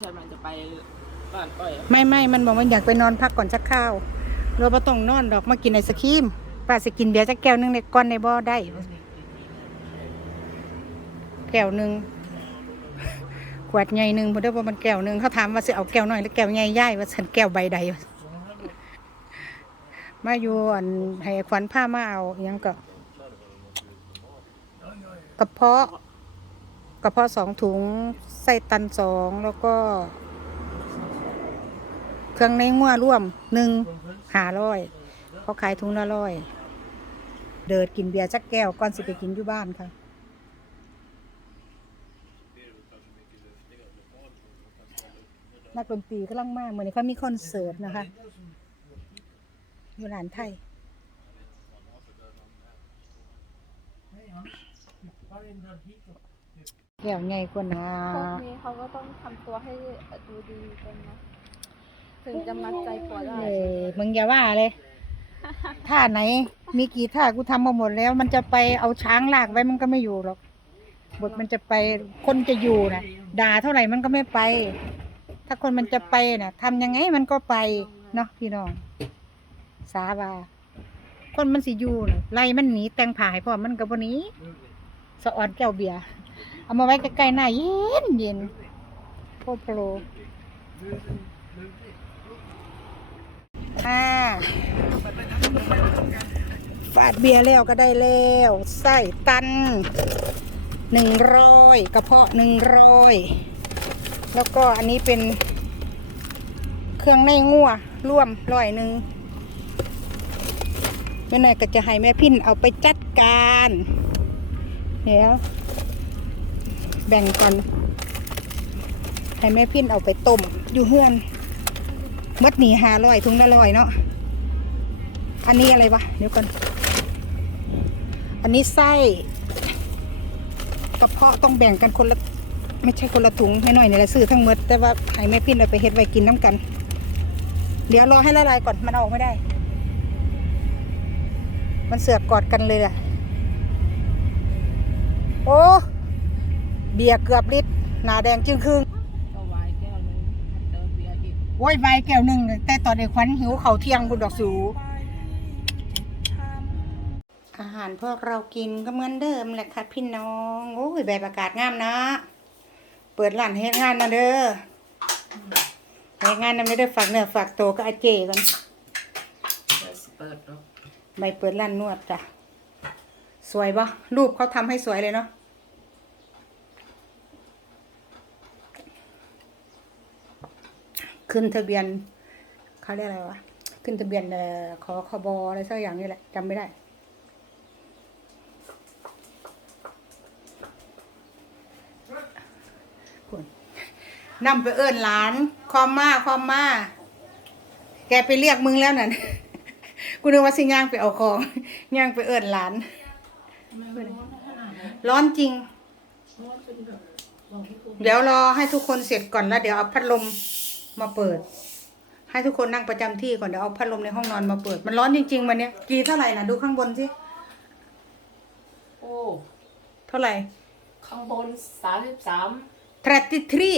ใช่มันจะไปบ้านก้อยไม่ไม่มันบอกมันอยากไปนอนพักก่อนสักข้าวเราบ่ต้องนอนดอกมากินไอศครีมป้าสิกินเบียร์จักแก้วหนึงในก้อนในบ่อได้ แก้วหนึ่งขวดใหญ่หนึ่งพอได้ว่ามันแก้วหนึ่งเขาถามว่าสิเอาแก้วน้อยหรือแก้วใหญ่ย่ายว่าฉันแก้วใบใดวะมาอยู่อันให้ขวัญผ้ามาเอาอิหยังก็กระเพาะ ระเพาะสองถุงไส้ตันสองแล้วก็ เครื่องในงัวร่วมหนึ่งหาร้อยเขาขายถุงละร้อย เดินกินเบียร์จักแก้วก่อนสิไปกินอยู่บ้านค่ะนักดนตรีกำลังมากเหมือนเขามีคอนเสิร์ตนะคะ อยู่ร้านไทย ก้วใหญ่กว่านะพวกนี้เขาก็ต้องทำตัวให้ดูดีกันนะ ถึงจะมัดใจผัวได้เอ้ยมึงอย่าว่าเลยท่าไหน มีกี่ท่ากูทำมาหมดแล้ว มันจะไปเอาช้างลากไว้มันก็ไม่อยู่หรอก บทมันจะไปคนจะอยู่นะด่าเท่าไหร่มันก็ไม่ไป ถ้าคนมันจะไปน่ะทำยังไงมันก็ไปเนาะพี่น้อง สาบาคนมันสิอยู่น่ะไล่มันหนีแต่งผายพร้อมมันก็บ่หนี้สะออนแก้วเบียร์ เอามาไว้ใกล้ๆหน้าเย็นเย็นโคตรโปรอ่าฟาดเบียร์แล้วก็ได้แล้วไส้ตันหนึ่งร้อยกระเพาะหนึ่งร้อยแล้วก็อันนี้เป็นเครื่องในงัวร่วมร้อยหนึ่งแม่หน่อยก็จะให้แม่พินเอาไปจัดการเดี๋ยว แบ่งก่อน ให้แม่พินเอาไปต้มอยู่เฮือนหมดหนีหาร้อยถุงละร้อยเนาะอันนี้อะไรวะเดี๋ยวก่อน อันนี้ไส้กระเพาะต้องแบ่งกันคนละไม่ใช่คนละถุงให้หน่อยเนี่แหละซื้อทั้งหมดแต่ว่าให้แม่พินเอาไปเฮ็ดไว้กินน้ำกัน เดี๋ยวรอให้ละลายก่อนมันเอาออกไม่ได้ มันเสือกกอดกันเลยอะโอ้ เบียร์เกือบลิตรหนาแดงจึงครึ่งก็วายแก้วนึงเติมเบียร์อีกโอ้ยใบแก้วหนึ่งแต่ตอนเด็กควันหิวเขาวเที่ยงคุณดอกสู อาหารพวกเรากินก็เหมือนเดิมแหละค่ะพี่น้อง โอ้ยใบประกาศงามนะ เปิดร้านเฮ็ดงานนะเด้อเฮ็ดงานนำเด้อฝากเนื้อฝากตัวก็อาเจกัน เดี๋ยวสิเปิดแล้วใบเปิดร้านนวดจ้ะ สวยปะรูปเขาทำให้สวยเลยเนาะ ขึ้นทะเบียนเขาเรียกอะไรวะขึ้นทะเบียนเอ่อขอขบอะไรสักอย่างนี่แหละจำไม่ได้คุณนำไปเอิ้นหลาน ความมาความมา แกไปเรียกมึงแล้วนั่นกูนึกว่าสิย่างไปเอาของย่างไปเอิ้นหลาน ร้อนจริง เดี๋ยวรอให้ทุกคนเสร็จก่อนแล้วเดี๋ยวเอาพัดลม มาเปิด ให้ทุกคนนั่งประจำที่ก่อนเดี๋ยวเอาพัดลมในห้องนอนมาเปิด มันร้อนจริงๆวันเนี้ยกี่เท่าไหร่นะดูข้างบนสิโอ้เท่าไหร่ข้างบนสามสิบสามทรติทรี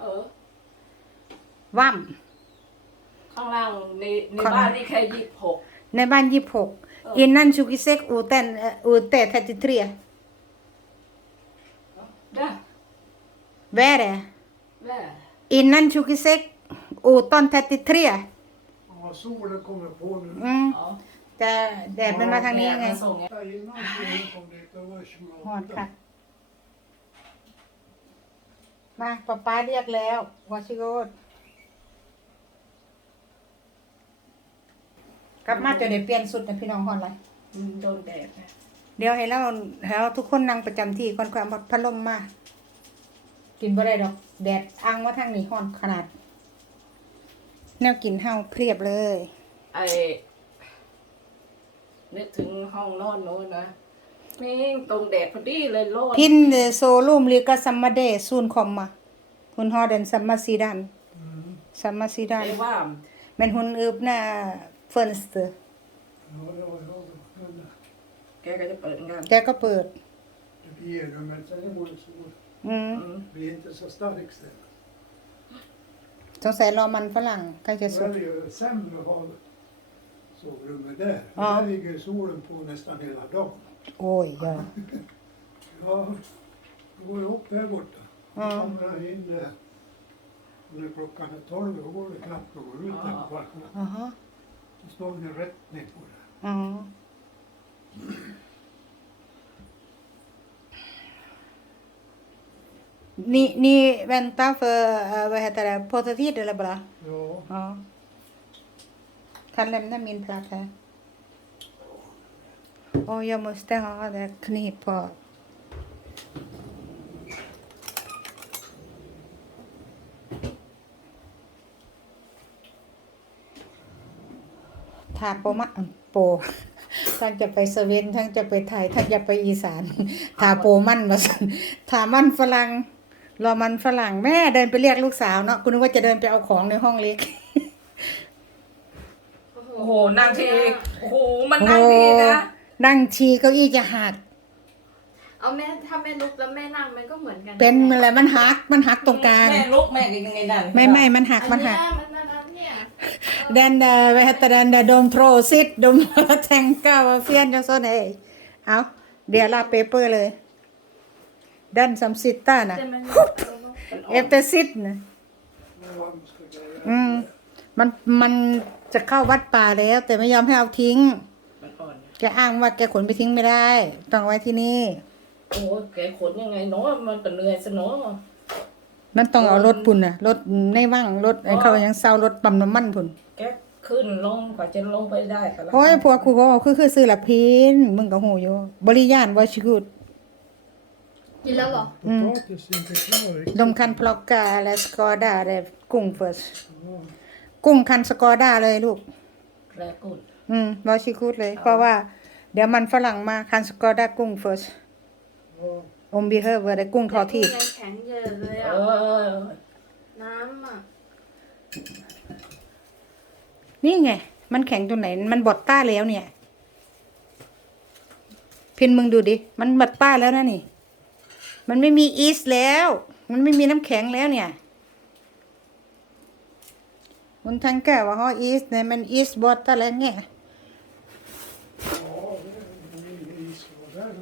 เออว่ำข้างล่างในในบ้านนี่แค่ยี่สิบหกในบ้านยี่สิบหกอินนั่นชูกิเซกอูแตนอูแต่ทรติทรีได้ Where? เว่ยอินนั่นชูกิเซก 1833 Ja, solen kommer på nu. อืมอ๋อจะแดดมันมาทางนี้ยังไง แดดมั Ja. Det, dit, det var หอนค่ะ 28. มาป๊าป๊าเรียกแล้ววาชิโรดกลับมาจะได้เปลี่ยนสุดนะพี่น้องฮอนไรอืมโดนแดดเดี๋ยวให้เราให้เราทุกคนนั่งประจำที่ก่อนความพัดลมมา กินบ่ได้ดอก แดดอังว่าทางนี้ฮอนขนาด แนวกินเฮาเพียบเลย ไอ้นึกถึงห้องนอนโน้นนะนี่ตรงแดดพอดีเลยโลดพินเดโซลูมลีกาซัมมาเดซูนคอมมาหุนฮอเดนซัมมาซีดันซัมมาซีดันไอ้ว่าแม่นหุนอึบหน้าเฟิร์นสเตอร์ Ja, det var jag. Men แกก็จะเปิดงานแกก็เปิด Det blir det, men sen är det så, อืม สงสัยรอมันฝรั่งใกล้จะสุก Det är ju sämre att ha sovrummet där. För Ja. Där ligger solen på nästan hela dagen. โอ้ยja. Ja, då går jag upp här borta. Ja. Kommer in där. Och när klockan är tolv då går det knappt att gå ut Ja. en kvart. Aha. Då står ni rätt ner på det. Ja. Ni, ni väntar för, uh, vad heter det, potatis eller bara? Ja, Ja. Kan lämna min plats här. Åh, jag måste ha det kniv på. ทาโปมะโปทั้งจะไปสเวนทั้งจะไปไทยทั้งจะไปอีสาน ทาโปมันมาสันทามันฝรั่ง รอมันฝรั่งแม่เดินไปเรียกลูกสาวเนาะคุณนึกว่าจะเดินไปเอาของในห้องเล็ก โอ้โหนั่งทีโอ้โหมันนั่งทีนะนั่งชีเก้าอี้จะหัก เอาแม่ถ้าแม่ลุกแล้วแม่นั่งมันก็เหมือนกันเป็นอะไรมันหักมันหักตรงกลางแม่ลุกแม่ก็ยังไงนั่นไม่ไม่มันหักอันมันเนี้หัยกมันนั่นเนี่ย Den där, vad heter den där, de tror sitt, de bara tänka vad fel jag sa nej. Ja, dela paper เลย Den som sitter นะแต่มัน efter sitt นะ men vad ska jag göra? อืมมันมันจะเข้าวัดป่าแล้ว แต่ไม่ยอมให้เอาทิ้ง มันอ่อนแกอ้างว่าแกขนไปทิ้งไม่ได้ ต้องเอาไว้ที่นี่ โอ้โหแกขนยังไงเนาะมันก็เหนื่อยซะเนาะมันต้องเอารถปุ่นน่ะรถในว่างรถไอ้เขายังเซารถปั๊มน้ำมันพุ่นแกขึ้นลงกว่าจะลงไปได้แต่ละโอ้ยพวกกูก็บอกคือคือซื้อละพินมึงก็หูอยู่บริยานว่าชิกุด กินแล้วเหรอ Potatis är inte klar riktigt. De kan plocka eller skada det kung först. กุ้งคันสกอร์ด้าเลยลูกแรกกุดอืมวอชิคุดเลย เพราะว่าเดี๋ยวมันฝรั่งมาคันสกอร์ด้ากุ้ง first Ja, อมบีเฮอร์เวอร์ได้กุ้งทอดทียังแข็งเยอะเลยเออะ อน้ำอะ นี่ไง มันแข็งตรงไหน มันบดต้าแล้วเนี่ย พินมึงดูดิ มันบดต้าแล้วนะนี่ มันไม่มีอีสแล้ว มันไม่มีน้ำแข็งแล้วเนี่ยมันทั้งแก่ว่าฮออีสเนี่ยมันอีสบดต้าแล้วไง ja det är ingen is kvar där.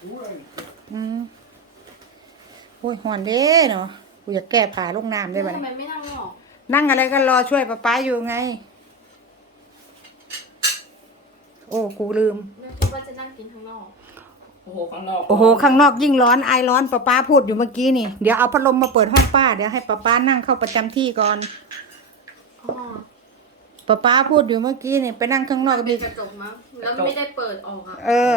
Tror jag inte. อืมโอ้ยหอนเด้เนาะกูอยากแก้ผ่าลงน้ำได้ทำไหมไมไม่นั่งหรอกนั่งอะไรก็รอช่วยป้าป้าอยู่ไง โอ้ กูลืมแม่คิดว่าจะนั่งกินข้างนอก โอ้โหข้างนอกโอ้โห ข้างนอกยิ่งร้อนไอร้อนป้าป้าพูดอยู่เมื่อกี้นี่ เดี๋ยวเอาพัดลมมาเปิดห้องป้า เดี๋ยวให้ป้าป้านั่งเข้าประจำที่ก่อนอ๋อป้าป้าพูดอยู่เมื่อกี้นี่ไปนั่งข้างนอกมันมีเป็นกระจกมั้งแล้วไม่ได้เปิดออกอะเออ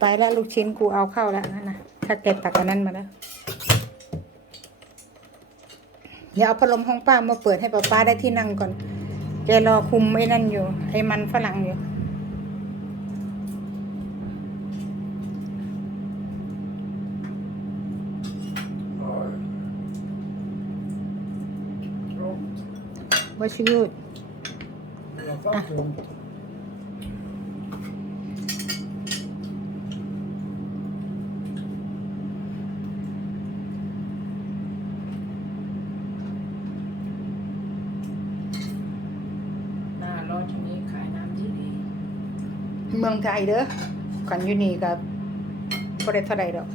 ไปแล้วลูกชิ้นกูเอาเข้าแล้วนั่นนะถ้าแกตักอันนั้นมาแล้ว เดี๋ยวเอาพัดลมห้องป้ามาเปิดให้ป้าป้าได้ที่นั่งก่อน แกรอคุมไอ้นั่นอยู่ ไอ้มันฝรั่งอยู่ Varsågod. I alla fall trångt. หน้าร้อนช่วงนี้ขายน้ำดีดีเมืองไทยเด้อขันอยู่นี่กับบ่ได้เท่าใดดอก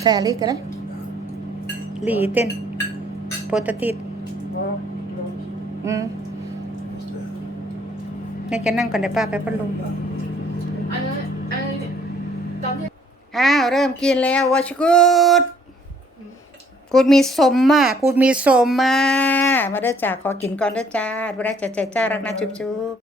แฟลิกกันเลยหลีเต้น โปตติดอืมนี่จะนั่งก่อนเดี๋ยวป้าไปพัดลมอันนี้อันนี้ตอนที่อ้าว เริ่มกินแล้ววอชกูดกูดมีสมมากูดมีสมมา มาได้จ้าขอกินก่อนได้จ้าบ่ได้จะใจจ้ารักนะจุ๊บๆ